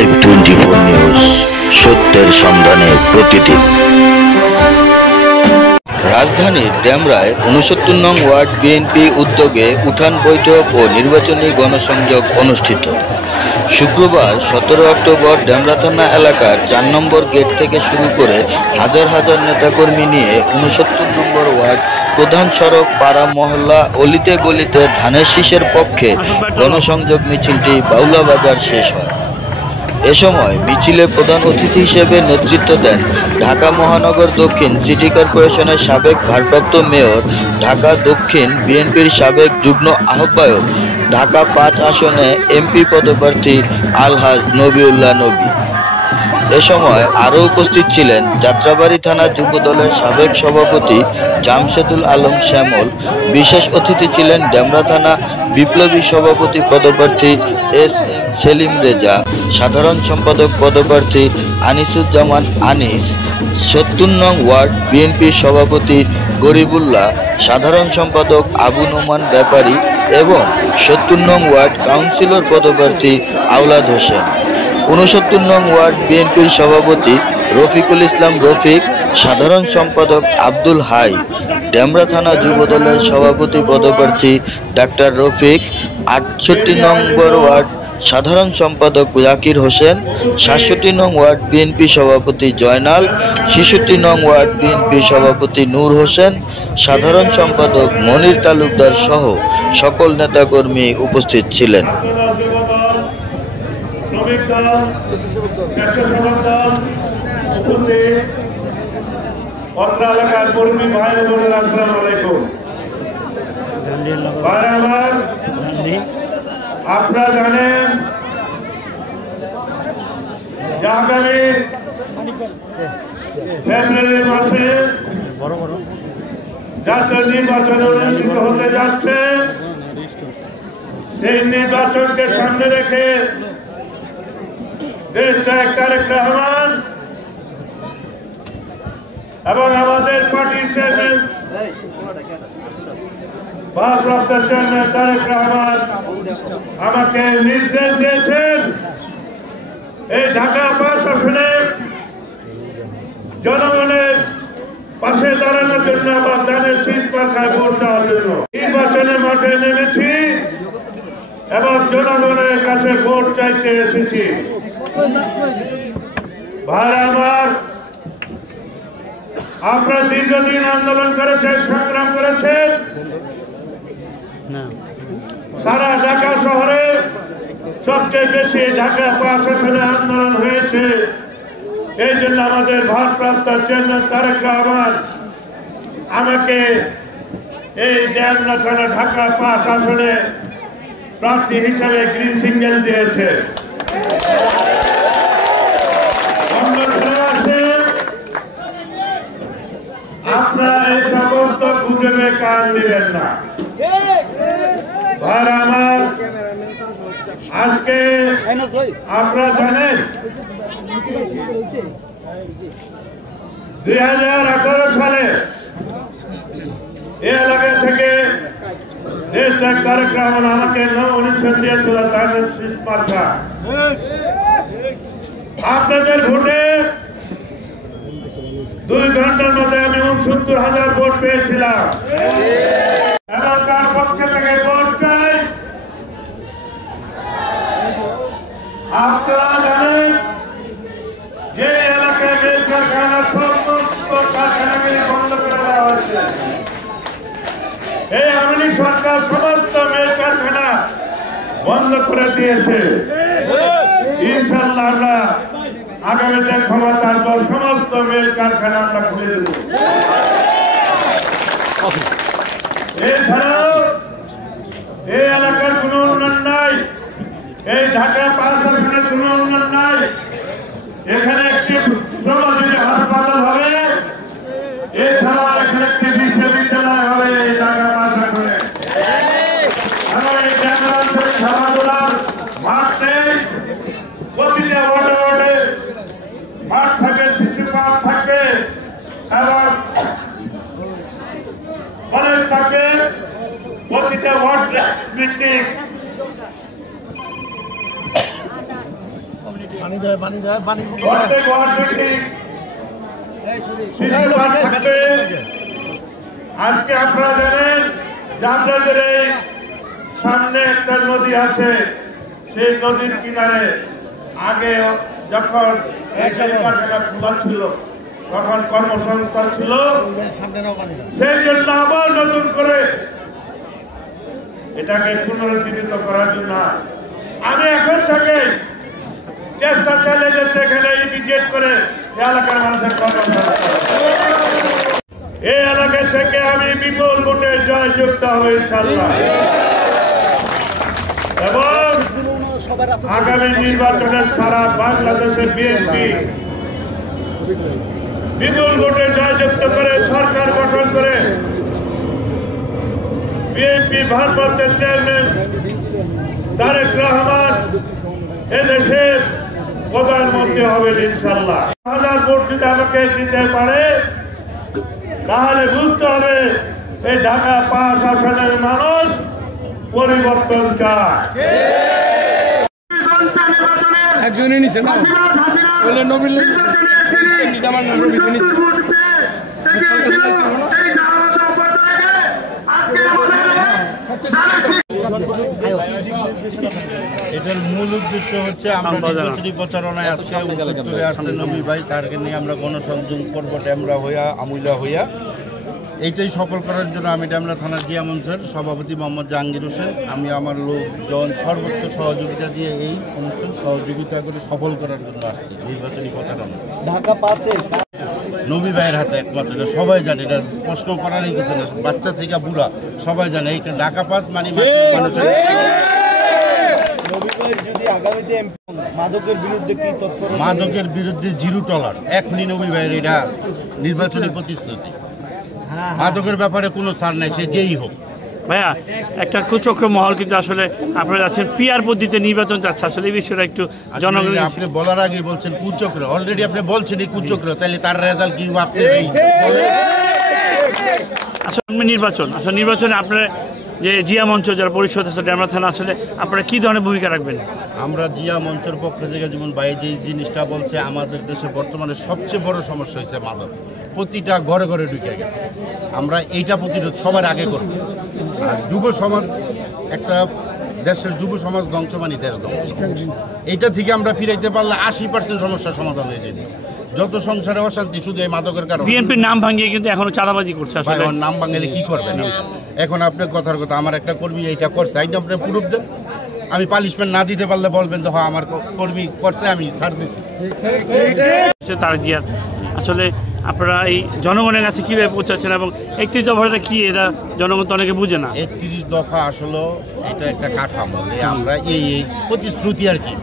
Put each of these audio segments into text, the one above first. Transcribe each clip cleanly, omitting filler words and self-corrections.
Live 24 news, সত্যের সন্ধানে প্রতিদিন। রাজধানীর ডেমরায় ৬৯ নং ওয়ার্ড বিএনপি উদ্যোগে উঠান বৈঠক ও নির্বাচনী গণসংযোগ অনুষ্ঠিত। শুক্রবার ১৭ অক্টোবর ডেমরা থানা এলাকার ৪ নম্বর গেট থেকে শুরু করে হাজার হাজার নেতাকর্মী নিয়ে ৬৯ নম্বর ওয়ার্ড প্রধান সড়ক, পাড়া, মহল্লা, অলিতে গলিতে ধানের শীষের পক্ষে গণসংযোগ মিছিলটি বাউলা বাজার শেষ হয়। এ সময় মিছিলে প্রধান অতিথি হিসেবে নেতৃত্ব দেন ঢাকা মহানগর দক্ষিণ সিটি কর্পোরেশনের সাবেক ভারপ্রাপ্ত মেয়র, ঢাকা দক্ষিণ বিএনপির সাবেক যুগ্ম আহ্বায়ক, ঢাকা ৫ আসনে এমপি পদপ্রার্থী আলহাজ নবিউল্লাহ নবী। এ সময় আরও উপস্থিত ছিলেন যাত্রাবাড়ি থানা যুবদলের সাবেক সভাপতি জামশেদুল আলম শ্যামল। বিশেষ অতিথি ছিলেন ডেমরা থানা বিপ্লবী সভাপতি পদপ্রার্থী এস এম সেলিম রেজা, সাধারণ সম্পাদক পদপ্রার্থী আনিসুজ্জামান আনিস, ৭০ নং ওয়ার্ড বিএনপির সভাপতি গরিবুল্লাহ, সাধারণ সম্পাদক আবু নোমান ব্যাপারী এবং ৭০ নং ওয়ার্ড কাউন্সিলর পদপ্রার্থী আওলাদ হোসেন। ৬৯ নং ওয়ার্ড বিএনপির সভাপতি রফিকুল ইসলাম রফিক, সাধারণ সম্পাদক আব্দুল হাই, ডেমরা থানা যুবদলের সভাপতি পদপ্রার্থী ডাক্তার রফিক, ৬৮ নম্বর ওয়ার্ড সাধারণ সম্পাদক জাকির হোসেন, ৬৭ নং ওয়ার্ড বিএনপি সভাপতি জয়নাল, ৬৬ নং ওয়ার্ড বিএনপি সভাপতি নূর হোসেন, সাধারণ সম্পাদক মনির তালুকদার সহ সকল নেতাকর্মী উপস্থিত ছিলেন। আপনারা জানেন যে আগামী ফেব্রুয়ারি মাসে জাতীয় নির্বাচন অনুষ্ঠিত হতে যাচ্ছে। এই নির্বাচনকে সামনে রেখে দেশনায়ক তারেক রহমান এবং আমাদের পার্টির চেয়ারম্যান, ভারপ্রাপ্ত চেয়ারম্যান তারেক রহমান আমাকে নির্দেশ দিয়েছেন এই ঢাকা ৫ আসনে জনগণের পাশে দাঁড়ানোর জন্য, আবার ধানের শীষ মার্কায় ভোট দেওয়ার জন্য নির্বাচনের মাঠে নেমেছি এবং জনগণের কাছে ভোট চাইতে এসেছি। ভাই আমার, আপনারা দীর্ঘদিন আন্দোলন করেছেন, সংগ্রাম করেছেন। সারা ঢাকা শহরে সবচেয়ে বেশি ঢাকা ৫ আসনে আন্দোলন হয়েছে। এই জন্য আমাদের ভারপ্রাপ্ত চেয়ারম্যান তারেক রহমান আমাকে এই ডেমরা থানা ঢাকা ৫ আসনে প্রার্থী হিসাবে গ্রিন সিগন্যাল দিয়েছে। আপনারা এই সমস্ত গুজবে কান দিবেন না। ভাই আমার, আজকে আপনারা জানেন ২০১৮ সালে এই এলাকা থেকে দেশনায়ক তারেক রহমান আমাকে নমিনেশন দিয়েছিল ধানের শীষ মার্কা। আপনাদের ভোটে ২ ঘন্টার মধ্যে আমি ৬৯,০০০ ভোট পেয়েছিলাম এবং তার পক্ষে থেকে ভোট চাই। আপনারা জানেন যে এলাকায় মিল কারখানা, সমস্ত কারখানাগুলি বন্ধ করে দেওয়া হয়েছে। এই আওয়ামী সরকার সমস্ত মিল কারখানা বন্ধ করে দিয়েছে। ইনশাআল্লাহ আমরা আগামীতে ক্ষমতার পর সমস্ত মিল কারখানা আমরা খুলে দেব। এছাড়াও এই এলাকার কোন উন্নয়ন নাই, এই ঢাকা ৫ আসনের কোন উন্নয়ন নাই। এখানে একটি শ্রমজীবী হাসপাতাল হবে, এছাড়াও এখানে একটি বিশ্ববিদ্যালয় হবে এই ঢাকা ৫ আসনে। এবং এই ডেমরা অঞ্চলের খেলাধুলার মাঠ নেই, প্রতিটা ওয়ার্ডে ওয়ার্ডে মাঠ থাকে, শিশু পার্ক থাকে এবং কলেজ থাকে, প্রতিটা ওয়ার্ড ভিত্তিক প্রত্যেক ওয়ার্ড ভিত্তিক শিশুপাঠ থাকবে। আজকে আপনারা জানেন যে আপনাদের এই সামনে একটা নদী আছে, সেই নদীর কিনারে আগে যখন খোলা ছিল তখন কর্মসংস্থান ছিল, সেই জন্য আবার নতুন করে এটাকে পুনরুজ্জীবিত করার জন্য আমি এখন থেকে চেষ্টা চালিয়ে যাচ্ছে এখানে ইমিডিয়েট করে এলাকার মানুষের কর্মসংস্থান। এই এলাকা থেকে আমি বিপুল ভোটে জয়যুক্ত হবে ইনশাআল্লাহ, এবং আগামী নির্বাচনে সারা বাংলাদেশের বিএনপি বিপুল ভোটে জয়যুক্ত করে সরকার গঠন করে বিএনপি ভারপ্রাপ্ত চেয়ারম্যান তারেক রহমান এদেশের প্রধানমন্ত্রী হবেন ইনশাআল্লাহ। 1000 ভোট যদি আমাকে দিতে পারে তাহলে বুঝতে হবে এই ঢাকা 5 আসনের মানুষ পরিবর্তন চায়। একজনই নিছে না বলে নবীন এটার মূল উদ্দেশ্য হচ্ছে আমরা নির্বাচনী প্রচারণায় আজকে উত্তরে আসছে নবী ভাই, তারকে নিয়ে আমরা গণসংযোগ করবো ড্যামরা হইয়া আমুলা হইয়া। এইটাই সফল করার জন্য আমি ড্যামরা থানার জিয়া মঞ্চের সভাপতি মোহাম্মদ জাহাঙ্গীর হোসেন, আমি আমার লোকজন সর্বোচ্চ সহযোগিতা দিয়ে এই অনুষ্ঠান সহযোগিতা করে সফল করার জন্য আসছি। নির্বাচনী প্রচারণা ঢাকা 5-এ নবী ভাইয়ের হাতে একমাত্র, এটা সবাই জানে, এটা প্রশ্ন করারই কিছু না, বাচ্চা থেকে বুড়া সবাই জানে। এই ঢাকা 5 মানে যদি আগামীতে মাদকের বিরুদ্ধে কি তৎপর, মাদকের বিরুদ্ধে জিরো টলার এখনই নবী ভাইয়ের এটা নির্বাচনী প্রতিশ্রুতি। মাদকের ব্যাপারে কোনো ছাড় নাই, সে যেই হোক। ভাইয়া একটা কুচক্র মহল কিন্তু আসলে আপনারা যাচ্ছেন পিআর পদ্ধতিতে নির্বাচন যাচ্ছে, আসলে এই বিষয়টা একটু জনগণ আপনি বলার আগে বলছেন কুচক্র, অলরেডি আপনি বলছেন এই কুচক্র, তাহলে তার রেজাল্ট কি আপনি আসলে নির্বাচন, আসলে নির্বাচনে আপনারা যে জিয়া মঞ্চ যারা পরিষদ আছে ড্যামরা থানা, আসলে আপনারা কি ধরনের ভূমিকা রাখবেন? আমরা জিয়া মঞ্চের পক্ষ থেকে যেমন ভাই যে জিনিসটা বলছে, আমাদের দেশে বর্তমানে সবচেয়ে বড় সমস্যা হয়েছে মাদক, প্রতিটা ঘরে ঘরে ঢুকে গেছে। আমরা এইটা প্রতিরোধ সবার আগে করব। আর যুব সমাজ, একটা দেশের যুব সমাজ ধ্বংস মানে দেশ ধ্বংস, এইটা থেকে আমরা ফিরাইতে পারলে 80% সমস্যার সমাধান হয়ে যাবে। যত সংসারে অশান্তি শুধু এই মাদকের কারণে। বিএনপির নাম ভাঙিয়ে কিন্তু এখনো চাঁদাবাজি করছে, আসলে নাম ভাঙালে কি করবেন? এখন আপনার কথার কথা, আমার একটা কর্মী এইটা করছে, আইন আপনি প্রুফ দেন, আমি পানিশমেন্ট না দিতে পারলে বলবেন তো হ্যাঁ আমার কর্মী করছে, আমি ছাড় দিচ্ছি। তার জিয়ার আসলে আপনারা এই জনগণের কাছে কিভাবে পৌঁছাচ্ছেন, এবং 31 দফাটা কি, এটা জনগণ তো অনেকে বুঝে না। 31 দফা আসলে এটা একটা কাঠামো, আমরা এই প্রতিশ্রুতি আর কি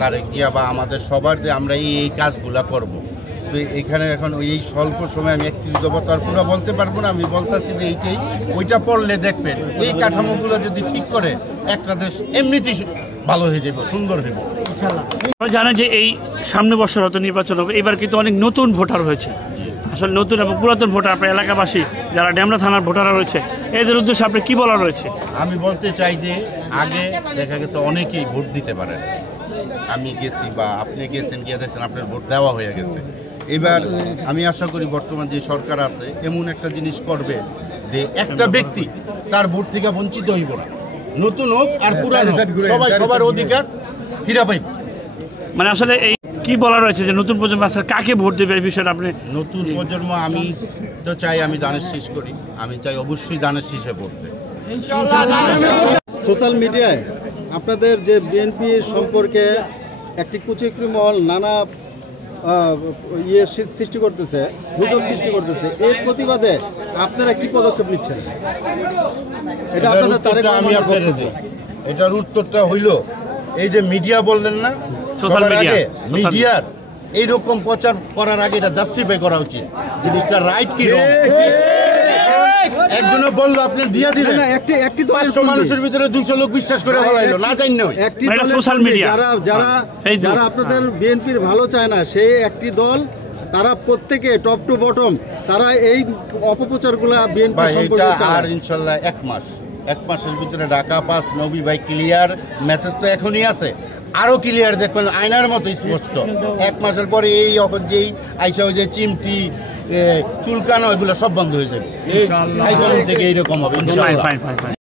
তারেক জিয়া বা আমাদের সবার যে আমরা এই কাজগুলা করব। তো এখানে এখন এই স্বল্প সময় আমি 31 দফা তো আর পুরো বলতে পারবো না, আমি বলতেছি যে এইটাই, ওইটা পড়লে দেখবেন এই কাঠামোগুলো যদি ঠিক করে একটা দেশ এমনিতেই ভালো হয়ে যাবে, সুন্দর হইব। জানেন যে এই সামনে বছর হয়তো নির্বাচন হবে, এবার কিন্তু অনেক নতুন ভোটার হয়েছে, আসলে নতুন এবং পুরাতন ভোটার, আপনার এলাকাবাসী যারা ড্যামরা থানার ভোটাররা রয়েছে, এদের উদ্দেশ্যে আপনি কি বলার রয়েছে? আমি বলতে চাই যে আগে দেখা গেছে অনেকেই ভোট দিতে পারেন, আমি গেছি বা আপনি গেছেন, গিয়ে দেখছেন আপনার ভোট দেওয়া হয়ে গেছে। এবার আমি আশা করি বর্তমান যে সরকার আছে এমন একটা জিনিস করবে যে একটা ব্যক্তি তার ভোট থেকে বঞ্চিত হইব না, নতুন হোক আর পুরানো সবাই সবার অধিকার ফিরা পাইব। মানে আসলে এই কি বলা রয়েছে যে নতুন প্রজন্ম আসলে কাকে ভোট দেবে, এই বিষয়টা আপনি? নতুন প্রজন্ম আমি তো চাই আমি দানের শীষ করি, আমি চাই অবশ্যই দানের শীষে ভোটতে। সোশ্যাল মিডিয়ায় আপনাদের যে বিএনপি সম্পর্কে একটি কুচক্রী মহল নানা সৃষ্টি করতেছে, গুজব সৃষ্টি করতেছে, এই প্রতিবাদে আপনারা কি পদক্ষেপ নিচ্ছেন? এটা আপনাদের আমি আপনাদের দিই, এটার উত্তরটা হইল এই যে মিডিয়া বললেন না, সোশ্যাল মিডিয়ার এইরকম প্রচার করার আগে এটা জাস্টিফাই করা উচিত, জিনিসটা রাইট কি রং। একজনে বললো আপনি দিয়ে দিলেন, একটি 500 মানুষের ভিতরে 200 লোক বিশ্বাস করে হলাইলো না, জানি না একটি সোশ্যাল মিডিয়া যারা আপনাদের বিএনপির ভালো চায় না, সেই একটি দল, তারা প্রত্যেকে টপ টু বটম তারা এই অপপ্রচারগুলা বিএনপি সম্পর্কে চায়। আর ইনশাআল্লাহ 1 মাসের ভিতরে ঢাকা 5 নবী ভাই ক্লিয়ার মেসেজ তো এখনই আছে, আরো ক্লিয়ার দেখবেন, আয়নার মতো স্পষ্ট। 1 মাসের পরে এই যেই আইসা যে চিমটি চুলকানো এগুলো সব বন্ধ হয়ে যাবে। এই থেকে এইরকম হবে ইনশাআল্লাহ।